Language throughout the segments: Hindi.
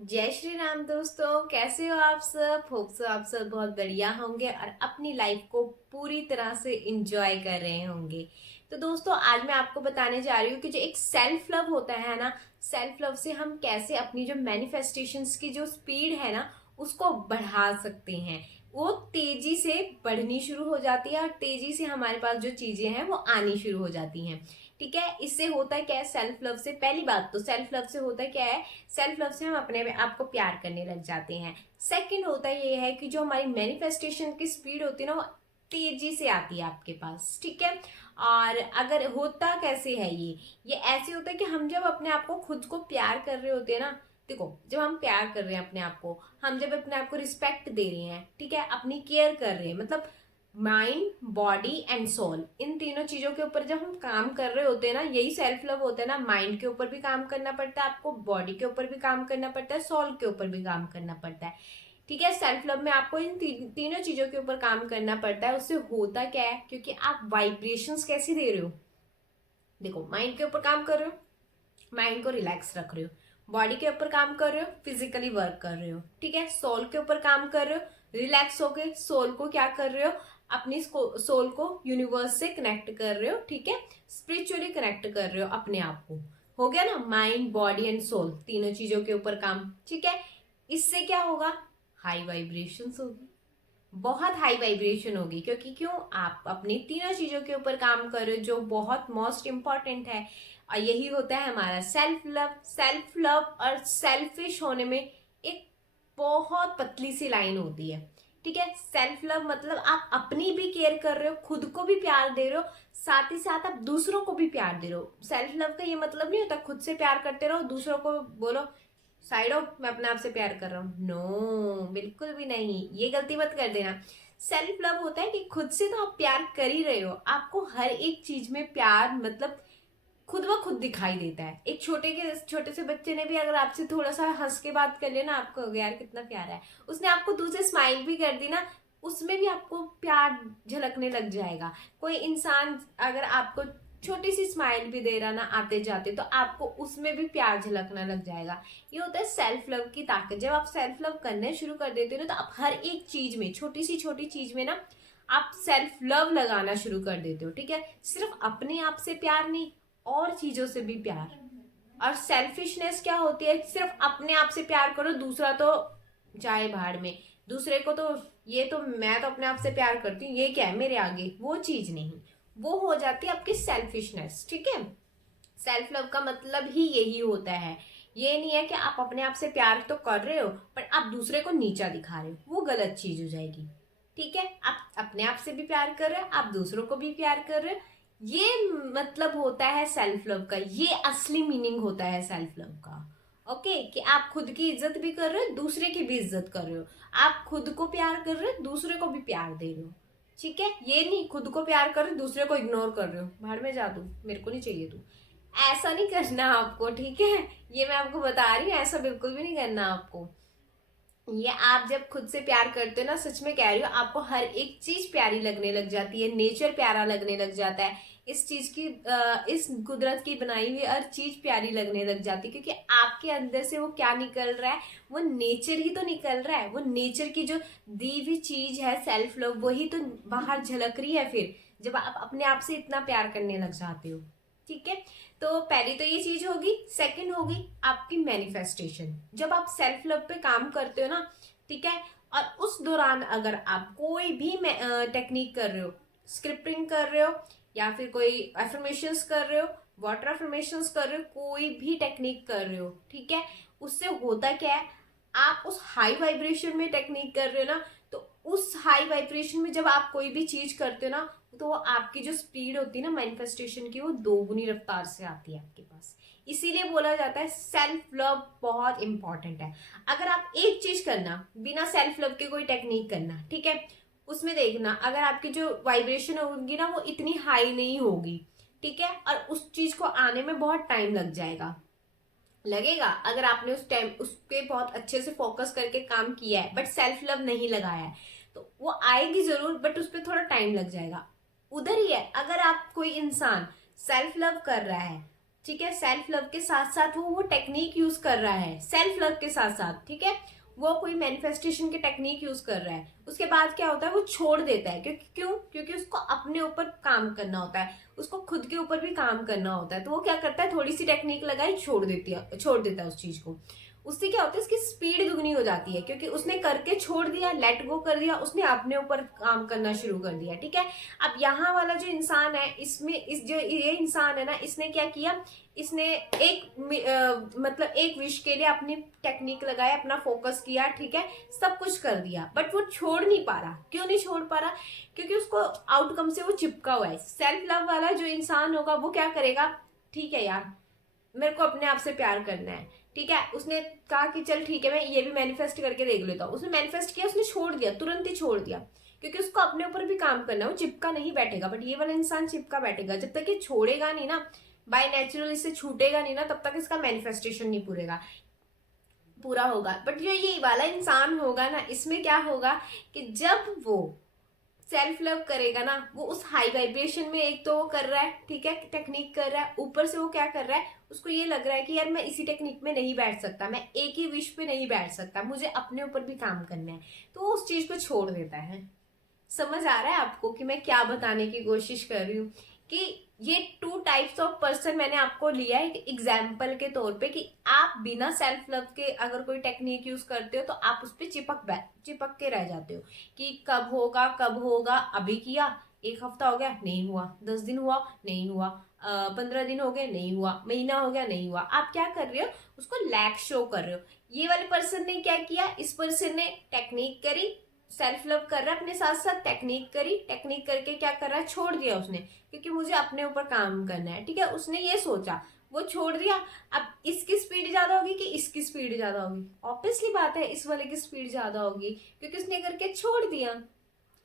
जय श्री राम दोस्तों, कैसे हो आप सब। होप सो आप सब बहुत बढ़िया होंगे और अपनी लाइफ को पूरी तरह से इंजॉय कर रहे होंगे। तो दोस्तों, आज मैं आपको बताने जा रही हूँ कि जो एक सेल्फ लव होता है ना, सेल्फ लव से हम कैसे अपनी जो मैनिफेस्टेशंस की जो स्पीड है ना, उसको बढ़ा सकते हैं। वो तेजी से बढ़नी शुरू हो जाती है और तेजी से हमारे पास जो चीजें हैं वो आनी शुरू हो जाती हैं। ठीक है, इससे होता है क्या है, सेल्फ लव से पहली बात तो सेल्फ लव से होता है क्या है, सेल्फ लव से हम अपने में आप को प्यार करने लग जाते हैं। सेकंड होता है ये है कि जो हमारी मैनिफेस्टेशन की स्पीड होती है ना, वो तेजी से आती है आपके पास। ठीक है, और अगर होता कैसे है ये ऐसे होता है कि हम जब अपने आप को खुद को प्यार कर रहे होते हैं ना, देखो जब हम प्यार कर रहे हैं अपने आप को, हम जब अपने आप को रिस्पेक्ट दे रहे हैं, ठीक है, अपनी केयर कर रहे हैं, मतलब माइंड बॉडी एंड सोल, इन तीनों चीजों के ऊपर जब हम काम कर रहे होते हैं ना, यही सेल्फ लव होता है ना। माइंड के ऊपर भी काम करना पड़ता है आपको, बॉडी के ऊपर भी काम करना पड़ता है, सोल के ऊपर भी काम करना पड़ता है। ठीक है, सेल्फ लव में आपको इन तीनों चीजों के ऊपर काम करना पड़ता है। उससे होता क्या है, क्योंकि आप वाइब्रेशंस कैसी दे रहे हो, देखो माइंड के ऊपर काम कर रहे हो, माइंड को रिलैक्स रख रहे हो, बॉडी के ऊपर काम कर रहे हो, फिजिकली वर्क कर रहे हो, ठीक है, सोल के ऊपर काम कर रहे हो, रिलैक्स होके सोल को क्या कर रहे हो, अपनी सोल को यूनिवर्स से कनेक्ट कर रहे हो, ठीक है, स्पिरिचुअली कनेक्ट कर रहे हो अपने आप को। हो गया ना, माइंड बॉडी एंड सोल तीनों चीजों के ऊपर काम। ठीक है, इससे क्या होगा, हाई वाइब्रेशंस होगी, बहुत हाई वाइब्रेशन होगी, क्योंकि क्यों, आप अपनी तीनों चीजों के ऊपर काम कर रहे हो जो बहुत मोस्ट इंपॉर्टेंट है। और यही होता है हमारा सेल्फ लव। सेल्फ लव और सेल्फिश होने में एक बहुत पतली सी लाइन होती है। ठीक है, सेल्फ लव मतलब आप अपनी भी केयर कर रहे हो, खुद को भी प्यार दे रहे हो, साथ ही साथ आप दूसरों को भी प्यार दे रहे हो। सेल्फ लव का ये मतलब नहीं होता खुद से प्यार करते रहो, दूसरों को बोलो साइड ऑफ मैं अपने आप से प्यार कर रहा हूँ, नो बिल्कुल भी नहीं, ये गलती मत कर देना। सेल्फ लव होता है कि खुद से तो आप प्यार कर ही रहे हो, आपको हर एक चीज में प्यार मतलब खुद ब खुद दिखाई देता है। एक छोटे से बच्चे ने भी अगर आपसे थोड़ा सा हंस के बात कर लिया ना, आपको हो गया यार कितना प्यारा है, उसने आपको दूसरे स्माइल भी कर दी ना, उसमें भी आपको प्यार झलकने लग जाएगा। कोई इंसान अगर आपको छोटी सी स्माइल भी दे रहा ना आते जाते, तो आपको उसमें भी प्यार झलकना लग जाएगा। ये होता है सेल्फ लव की ताकत। जब आप सेल्फ लव करने शुरू कर देते हो ना, तो आप हर एक चीज में, छोटी चीज में ना, आप सेल्फ लव लगाना शुरू कर देते हो। ठीक है, सिर्फ अपने आप से प्यार नहीं, और चीजों से भी प्यार। और सेल्फिशनेस क्या होती है, सिर्फ अपने आप से प्यार करो, दूसरा तो जाए भाड़ में, दूसरे को तो ये तो मैं तो अपने आप से प्यार करती हूँ, ये क्या है मेरे आगे, वो चीज नहीं, वो हो जाती है आपकी सेल्फिशनेस। ठीक है, सेल्फ लव का मतलब ही यही होता है। ये नहीं है कि आप अपने आप से प्यार तो कर रहे हो पर आप दूसरे को नीचा दिखा रहे हो, वो गलत चीज हो जाएगी। ठीक है, आप अपने आप से भी प्यार कर रहे हो, आप दूसरों को भी प्यार कर रहे हो, ये मतलब होता है सेल्फ लव का, ये असली मीनिंग होता है सेल्फ लव का। ओके, कि आप खुद की इज्जत भी कर रहे हो, दूसरे की भी इज्जत कर रहे हो, आप खुद को प्यार कर रहे हो, दूसरे को भी प्यार दे रहे हो। ठीक है, ये नहीं खुद को प्यार कर रहे हो, दूसरे को इग्नोर कर रहे हो, भाड़ में जा तू, मेरे को नहीं चाहिए तू, ऐसा नहीं करना आपको। ठीक है, ये मैं आपको बता रही हूँ, ऐसा बिल्कुल भी नहीं करना आपको। ये आप जब खुद से प्यार करते हो ना, सच में कह रही हो, आपको हर एक चीज प्यारी लगने लग जाती है, नेचर प्यारा लगने लग जाता है, इस चीज की इस कुदरत की बनाई हुई हर चीज प्यारी लगने लग जाती है, क्योंकि आपके अंदर से वो क्या निकल रहा है, वो नेचर ही तो निकल रहा है, वो नेचर की जो दी हुई चीज है सेल्फ लव, वही तो बाहर झलक रही है फिर, जब आप अपने आप से इतना प्यार करने लग जाते हो। ठीक है, तो पहली तो ये चीज होगी। सेकंड होगी आपकी मैनिफेस्टेशन। जब आप सेल्फ लव पे काम करते हो ना, ठीक है, और उस दौरान अगर आप कोई भी टेक्निक कर रहे हो, स्क्रिप्टिंग कर रहे हो, या फिर कोई एफर्मेशंस कर रहे हो, वाटर एफर्मेशंस कर रहे हो, कोई भी टेक्निक कर रहे हो, ठीक है, उससे होता क्या है, आप उस हाई वाइब्रेशन में टेक्निक कर रहे हो ना, तो उस हाई वाइब्रेशन में जब आप कोई भी चीज करते हो ना, तो वो आपकी जो स्पीड होती है ना मैनिफेस्टेशन की, वो दोगुनी रफ्तार से आती है आपके पास। इसीलिए बोला जाता है सेल्फ लव बहुत इंपॉर्टेंट है। अगर आप एक चीज करना बिना सेल्फ लव के, कोई टेक्निक करना, ठीक है, उसमें देखना अगर आपकी जो वाइब्रेशन होगी ना, वो इतनी हाई नहीं होगी। ठीक है, और उस चीज को आने में बहुत टाइम लग जाएगा, लगेगा, अगर आपने उस टाइम उस पे बहुत अच्छे से फोकस करके काम किया है बट सेल्फ लव नहीं लगाया है, तो वो आएगी जरूर बट उस पर थोड़ा टाइम लग जाएगा। उधर ही है, अगर आप कोई इंसान सेल्फ लव कर रहा है ठीक है, सेल्फ लव के साथ साथ वो टेक्निक यूज कर रहा है, सेल्फ लव के साथ साथ, ठीक है, वो कोई मैनिफेस्टेशन की टेक्निक यूज कर रहा है, उसके बाद क्या होता है, वो छोड़ देता है। क्योंकि उसको अपने ऊपर काम करना होता है, उसको खुद के ऊपर भी काम करना होता है। तो वो क्या करता है, थोड़ी सी टेक्निक लगाई, छोड़ देता है उस चीज को। उससे क्या होता है, उसकी स्पीड दुगनी हो जाती है, क्योंकि उसने करके छोड़ दिया, लेट गो कर दिया, उसने अपने ऊपर काम करना शुरू कर दिया। ठीक है, अब यहाँ वाला जो इंसान है, इसमें इस जो ये इंसान है ना, इसने क्या किया, इसने मतलब एक विश के लिए अपनी टेक्निक लगाया, अपना फोकस किया, ठीक है, सब कुछ कर दिया, बट वो छोड़ नहीं पा रहा। क्यों नहीं छोड़ पा रहा? क्योंकि उसको आउटकम से वो चिपका हुआ है। सेल्फ लव वाला जो इंसान होगा वो क्या करेगा, ठीक है यार, मेरे को अपने आप से प्यार करना है, ठीक है, उसने कहा कि चल ठीक है, मैं ये भी मैनिफेस्ट करके देख लेता हूँ। उसने मैनिफेस्ट किया, उसने छोड़ दिया, तुरंत ही छोड़ दिया, क्योंकि उसको अपने ऊपर भी काम करना है, वो चिपका नहीं बैठेगा। बट ये वाला इंसान चिपका बैठेगा, जब तक ये छोड़ेगा नहीं ना, बाय नेचुरल इससे छूटेगा नहीं ना, तब तक इसका मैनिफेस्टेशन नहीं पूरा होगा। बट जो ये वाला इंसान होगा ना, इसमें क्या होगा कि जब वो सेल्फ लव करेगा ना, वो उस हाई वाइब्रेशन में, एक तो वो कर रहा है, ठीक है, टेक्निक कर रहा है, ऊपर से वो क्या कर रहा है, उसको ये लग रहा है कि यार मैं इसी टेक्निक में नहीं बैठ सकता, मैं एक ही विश पे नहीं बैठ सकता, मुझे अपने ऊपर भी काम करना है। तो वो उस चीज को छोड़ देता है। समझ आ रहा है आपको कि मैं क्या बताने की कोशिश कर रही हूँ? कि ये टू टाइप्स ऑफ पर्सन मैंने आपको लिया है एग्जाम्पल के तौर पे, कि आप बिना सेल्फ लव के अगर कोई टेक्निक यूज करते हो तो आप उस पर चिपक के रह जाते हो कि कब होगा, अभी किया, एक हफ्ता हो गया नहीं हुआ, 10 दिन हुआ नहीं हुआ, 15 दिन हो गए नहीं हुआ, महीना हो गया नहीं हुआ। आप क्या कर रहे हो, उसको लैक शो कर रहे हो। ये वाले पर्सन ने क्या किया, इस पर्सन ने टेक्निक करी, सेल्फ लव कर रहा है, अपने साथ साथ टेक्निक करी, टेक्निक करके क्या कर रहा है, छोड़ दिया उसने, क्योंकि मुझे अपने ऊपर काम करना है। ठीक है, उसने ये सोचा, वो छोड़ दिया। अब इसकी स्पीड ज्यादा होगी कि इसकी स्पीड ज्यादा होगी? ऑब्वियसली बात है, इस वाले की स्पीड ज्यादा होगी, क्योंकि उसने करके छोड़ दिया,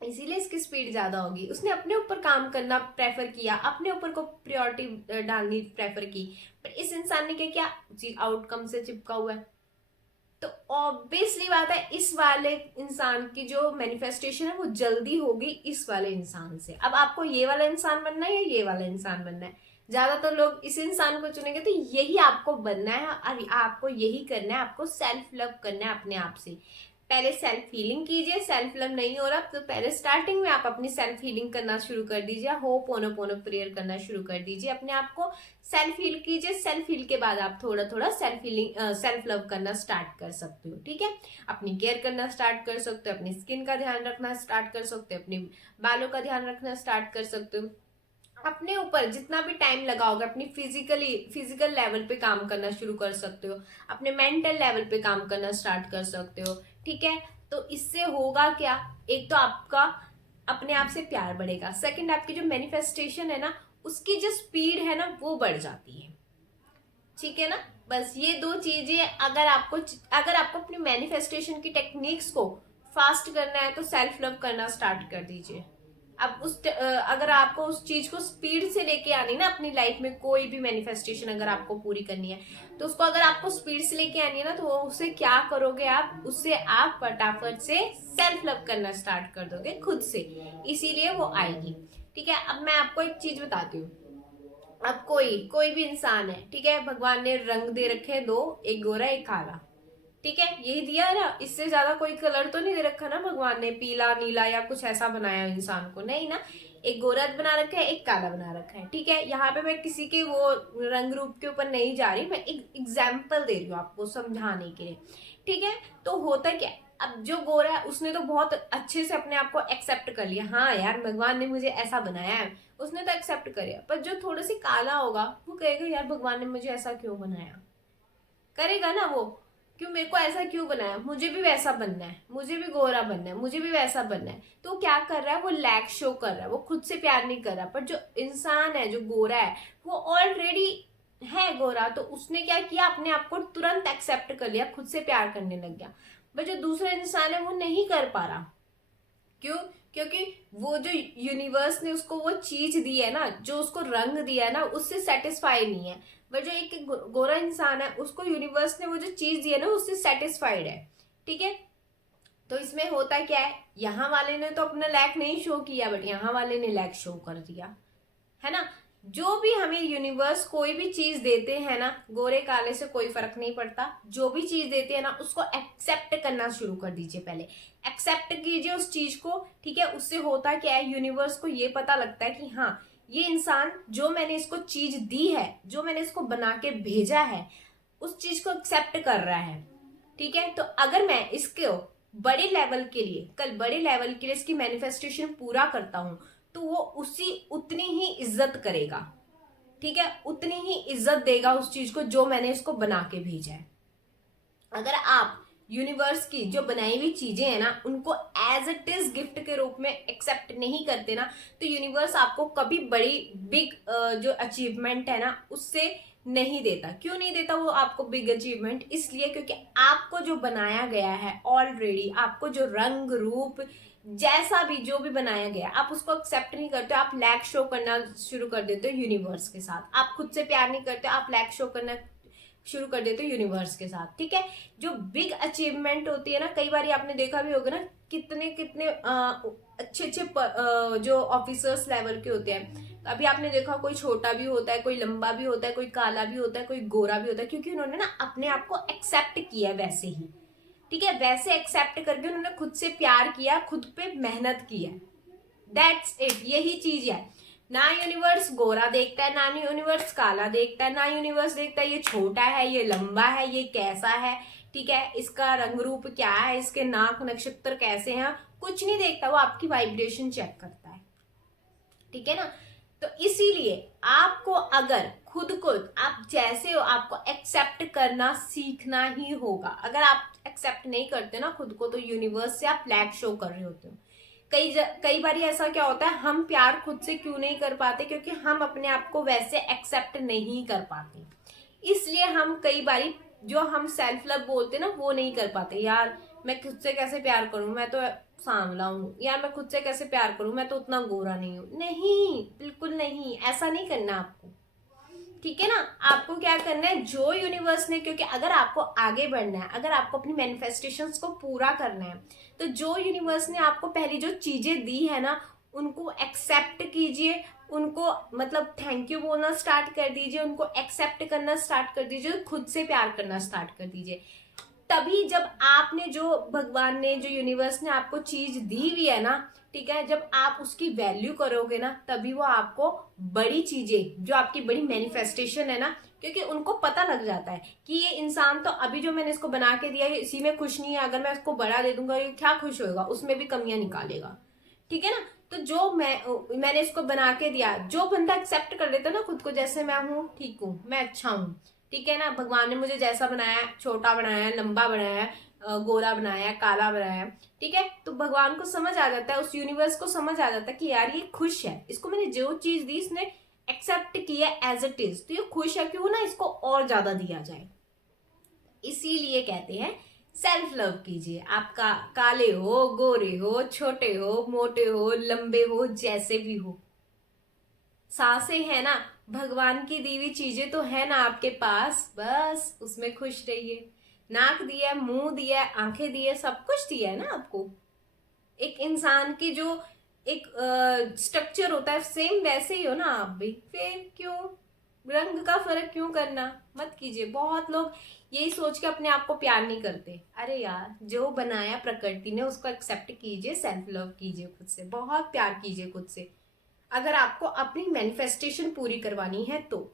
इसीलिए इसकी स्पीड ज्यादा होगी। उसने अपने ऊपर काम करना प्रेफर किया, अपने ऊपर को प्रायोरिटी डालनी प्रेफर की। पर इस इंसान ने क्या किया, आउटकम से चिपका हुआ है। तो ऑब्वियसली बात है, इस वाले इंसान की जो मैनिफेस्टेशन है वो जल्दी होगी इस वाले इंसान से। अब आपको ये वाला इंसान बनना है या ये वाला इंसान बनना है? ज्यादातर लोग इस इंसान को चुनेंगे, तो यही आपको बनना है और आपको यही करना है, आपको सेल्फ लव करना है अपने आप से। पहले सेल्फ हीलिंग कीजिए। सेल्फ लव नहीं हो रहा तो पहले स्टार्टिंग में आप अपनी सेल्फ हीलिंग करना शुरू कर दीजिए, होपोनोपोनो प्रेयर करना शुरू कर दीजिए, अपने आप को सेल्फ हील कीजिए। सेल्फ हील के बाद आप थोड़ा थोड़ा सेल्फ लव करना स्टार्ट कर सकते हो। ठीक है, अपनी केयर करना स्टार्ट कर सकते हो, अपनी स्किन का ध्यान रखना स्टार्ट कर सकते हो, अपने बालों का ध्यान रखना स्टार्ट कर सकते हो। अपने ऊपर जितना भी टाइम लगाओगे, अपनी फिजिकल लेवल पे काम करना शुरू कर सकते हो, अपने मेंटल लेवल पे काम करना स्टार्ट कर सकते हो। ठीक है, तो इससे होगा क्या, एक तो आपका अपने आप से प्यार बढ़ेगा, सेकंड आपकी जो मैनिफेस्टेशन है ना, उसकी जो स्पीड है ना वो बढ़ जाती है। ठीक है ना, बस ये दो चीजें, अगर आपको अपनी मैनिफेस्टेशन की टेक्निक्स को फास्ट करना है तो सेल्फ लव करना स्टार्ट कर दीजिए। अब अगर आपको उस चीज को स्पीड से लेके आनी ना अपनी लाइफ में, कोई भी मैनिफेस्टेशन अगर आपको पूरी करनी है, तो उसको अगर आपको स्पीड से लेके आनी है ना, तो उससे क्या करोगे आप, उससे आप फटाफट से सेल्फ लव करना स्टार्ट कर दोगे खुद से, इसीलिए वो आएगी। ठीक है, अब मैं आपको एक चीज बताती हूँ। अब कोई कोई भी इंसान है, ठीक है, भगवान ने रंग दे रखे दो, एक गोरा एक काला, ठीक है, यही दिया है ना, इससे ज्यादा कोई कलर तो नहीं दे रखा ना भगवान ने, पीला नीला या कुछ ऐसा बनाया इंसान को, नहीं ना। एक गोरा बना रखा है, एक काला बना रखा है। ठीक है, यहाँ पे मैं किसी के वो रंग रूप के ऊपर नहीं जा रही, मैं एक एग्जाम्पल दे रही हूँ आपको समझाने के लिए। ठीक है, तो होता क्या है, अब जो गोरा है उसने तो बहुत अच्छे से अपने आप को एक्सेप्ट कर लिया, हाँ यार भगवान ने मुझे ऐसा बनाया है, उसने तो एक्सेप्ट कर लिया। पर जो थोड़े से काला होगा वो कहेगा यार भगवान ने मुझे ऐसा क्यों बनाया, करेगा ना वो, क्यों मेरे को ऐसा क्यों बनाया, मुझे भी वैसा बनना है, मुझे भी गोरा बनना है, मुझे भी वैसा बनना है। तो वो क्या कर रहा है, वो लैक शो कर रहा है, वो खुद से प्यार नहीं कर रहा। पर जो इंसान है जो गोरा है, वो ऑलरेडी है गोरा, तो उसने क्या किया, अपने आप को तुरंत एक्सेप्ट कर लिया, खुद से प्यार करने लग गया। पर जो दूसरा इंसान है वो नहीं कर पा रहा। क्यों? क्योंकि वो जो यूनिवर्स ने उसको वो चीज दी है ना, जो उसको रंग दिया है ना, उससे सेटिस्फाई नहीं है। बट जो एक गोरा इंसान है, उसको यूनिवर्स ने वो जो चीज दी है ना, उससे सेटिस्फाइड है। ठीक है, तो इसमें होता क्या है, यहाँ वाले ने तो अपना लैक नहीं शो किया, बट यहाँ वाले ने लैक शो कर दिया, है ना। जो भी हमें यूनिवर्स कोई भी चीज देते हैं ना, गोरे काले से कोई फर्क नहीं पड़ता, जो भी चीज देते हैं ना उसको एक्सेप्ट करना शुरू कर दीजिए। पहले एक्सेप्ट कीजिए उस चीज को, ठीक है। उससे होता क्या है, यूनिवर्स को ये पता लगता है कि हाँ, ये इंसान जो मैंने इसको चीज दी है, जो मैंने इसको बना के भेजा है, उस चीज को एक्सेप्ट कर रहा है, ठीक है। तो अगर मैं इसको बड़े लेवल के लिए, कल बड़े लेवल के लिए इसकी मैनिफेस्टेशन पूरा करता हूं, तो वो उतनी ही इज्जत करेगा, ठीक है, उतनी ही इज्जत देगा उस चीज को जो मैंने इसको बना के भेजा है। अगर आप यूनिवर्स की जो बनाई हुई चीजें हैं ना उनको एज इट इज गिफ्ट के रूप में एक्सेप्ट नहीं करते ना, तो यूनिवर्स आपको कभी बड़ी बिग जो अचीवमेंट है ना उससे नहीं देता। क्यों नहीं देता वो आपको बिग अचीवमेंट? इसलिए क्योंकि आपको जो बनाया गया है ऑलरेडी, आपको जो रंग रूप जैसा भी जो भी बनाया गया आप उसको एक्सेप्ट नहीं करते, आप लैक शो करना शुरू कर देते हो यूनिवर्स के साथ। आप खुद से प्यार नहीं करते, आप लैक शो करना शुरू कर देते हो यूनिवर्स के साथ, ठीक है। जो बिग अचीवमेंट होती है ना, कई बार आपने देखा भी होगा ना, कितने कितने अच्छे अच्छे जो ऑफिसर्स लेवल के होते हैं, अभी आपने देखा कोई छोटा भी होता है, कोई लंबा भी होता है, कोई काला भी होता है, कोई गोरा भी होता है, क्योंकि उन्होंने ना अपने आप को एक्सेप्ट किया वैसे ही, ठीक है। वैसे एक्सेप्ट करके उन्होंने खुद से प्यार किया, खुद पे मेहनत की है। दैट्स इट, यही चीज है। ना यूनिवर्स गोरा देखता है, ना यूनिवर्स काला देखता है, ना यूनिवर्स देखता है ये छोटा है, ये लंबा है, ये कैसा है, ठीक है, इसका रंग रूप क्या है, इसके नाक नक्षत्र कैसे हैं, कुछ नहीं देखता। वो आपकी वाइब्रेशन चेक करता है, ठीक है ना। तो इसीलिए आपको अगर खुद को आप जैसे हो आपको एक्सेप्ट करना सीखना ही होगा। अगर आप एक्सेप्ट नहीं करते ना खुद को, तो यूनिवर्स से आप लैक शो कर रहे होते हो। कई बार ऐसा क्या होता है, हम प्यार खुद से क्यों नहीं कर पाते? क्योंकि हम अपने आप को वैसे एक्सेप्ट नहीं कर पाते, इसलिए हम कई बार जो हम सेल्फ लव बोलते ना वो नहीं कर पाते। यार मैं खुद से कैसे प्यार करूं, मैं तो सांवला हूं, यार मैं खुद से कैसे प्यार करूं, मैं तो उतना गोरा नहीं हूं। नहीं, बिल्कुल नहीं, ऐसा नहीं करना आपको, ठीक है ना। आपको क्या करना है, जो यूनिवर्स ने, क्योंकि अगर आपको आगे बढ़ना है, अगर आपको अपनी मैनिफेस्टेशंस को पूरा करना है, तो जो यूनिवर्स ने आपको पहले जो चीजें दी है ना उनको एक्सेप्ट कीजिए, उनको मतलब थैंक यू बोलना स्टार्ट कर दीजिए, उनको एक्सेप्ट करना स्टार्ट कर दीजिए, खुद से प्यार करना स्टार्ट कर दीजिए। तभी जब आपने जो भगवान ने, जो यूनिवर्स ने आपको चीज दी हुई है ना, ठीक है, जब आप उसकी वैल्यू करोगे ना, तभी वो आपको बड़ी चीजें, जो आपकी बड़ी मैनिफेस्टेशन है ना, क्योंकि उनको पता लग जाता है कि ये इंसान तो अभी जो मैंने इसको बना के दिया है इसी में खुश नहीं है, अगर मैं इसको बड़ा दे दूंगा ये क्या खुश होगा, उसमें भी कमियां निकालेगा, ठीक है ना। तो जो मैंने इसको बना के दिया, जो बंदा एक्सेप्ट कर लेता है ना खुद को, जैसे मैं हूँ, ठीक हूँ, मैं अच्छा हूँ, ठीक है ना, भगवान ने मुझे जैसा बनाया, छोटा बनाया, लंबा बनाया, गोरा बनाया, काला बनाया, ठीक है, तो भगवान को समझ आ जाता है, उस यूनिवर्स को समझ आ जाता है कि यार ये खुश है, इसको मैंने जो चीज दी इसने एक्सेप्ट किया एज इट इज, तो ये खुश है, क्यों ना इसको और ज्यादा दिया जाए। इसीलिए कहते हैं सेल्फ लव कीजिए। आपका काले हो, गोरे हो, छोटे हो, मोटे हो, लंबे हो, जैसे भी हो, सांसें है ना, भगवान की दी हुई चीजें तो है ना आपके पास, बस उसमें खुश रहिए। नाक दिया है, मुंह दिया है, आंखें दी है, सब कुछ दिया है ना आपको। एक इंसान की जो एक स्ट्रक्चर होता है सेम वैसे ही हो ना आप भी, फिर क्यों रंग का फर्क क्यों करना? मत कीजिए। बहुत लोग यही सोच के अपने आप को प्यार नहीं करते। अरे यार, जो बनाया प्रकृति ने उसको एक्सेप्ट कीजिए, सेल्फ लव कीजिए, खुद से बहुत प्यार कीजिए खुद से, अगर आपको अपनी मैनिफेस्टेशन पूरी करवानी है तो।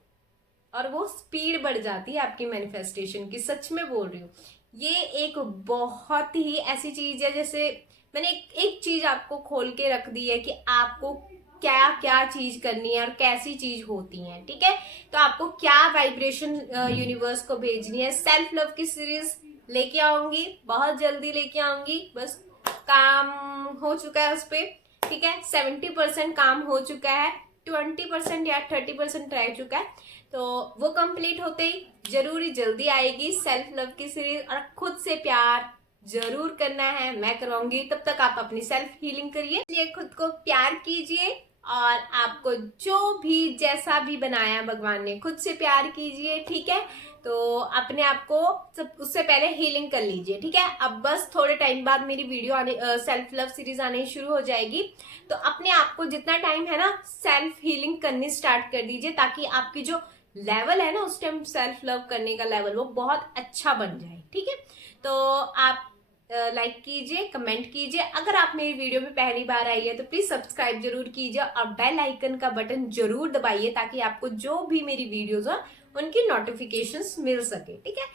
और वो स्पीड बढ़ जाती है आपकी मैनिफेस्टेशन की, सच में बोल रही हूँ। ये एक बहुत ही ऐसी चीज है, जैसे मैंने एक चीज आपको खोल के रख दी है कि आपको क्या क्या चीज करनी है और कैसी चीज होती है, ठीक है। तो आपको क्या वाइब्रेशन यूनिवर्स को भेजनी है, सेल्फ लव की सीरीज लेके आऊंगी, बहुत जल्दी लेके आऊंगी, बस काम हो चुका है उस पर, ठीक है। 70% काम हो चुका है, 20% या 30% रह चुका है, तो वो कंप्लीट होते ही जरूरी जल्दी आएगी सेल्फ लव की सीरीज। और खुद से प्यार जरूर करना है, मैं करवाऊंगी। तब तक आप अपनी सेल्फ हीलिंग करिए, इसलिए खुद को प्यार कीजिए, और आपको जो भी जैसा भी बनाया भगवान ने, खुद से प्यार कीजिए, ठीक है। तो अपने आप को सब उससे पहले हीलिंग कर लीजिए, ठीक है। अब बस थोड़े टाइम बाद मेरी वीडियो आने, सेल्फ लव सीरीज आने शुरू हो जाएगी। तो अपने आप को जितना टाइम है ना, सेल्फ हीलिंग करनी स्टार्ट कर दीजिए, ताकि आपकी जो लेवल है ना उस टाइम सेल्फ लव करने का लेवल, वो बहुत अच्छा बन जाए, ठीक है। तो आप लाइक कीजिए, कमेंट कीजिए। अगर आप मेरी वीडियो में पहली बार आई है तो प्लीज सब्सक्राइब जरूर कीजिए और बेल आइकन का बटन जरूर दबाइए, ताकि आपको जो भी मेरी वीडियोस हो उनकी नोटिफिकेशंस मिल सके, ठीक है।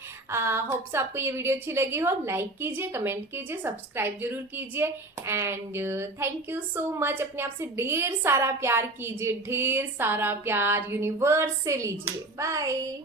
होप्स आपको ये वीडियो अच्छी लगी हो। लाइक कीजिए, कमेंट कीजिए, सब्सक्राइब जरूर कीजिए। And thank you so much. अपने आप से ढेर सारा प्यार कीजिए, ढेर सारा प्यार यूनिवर्स से लीजिए। बाय।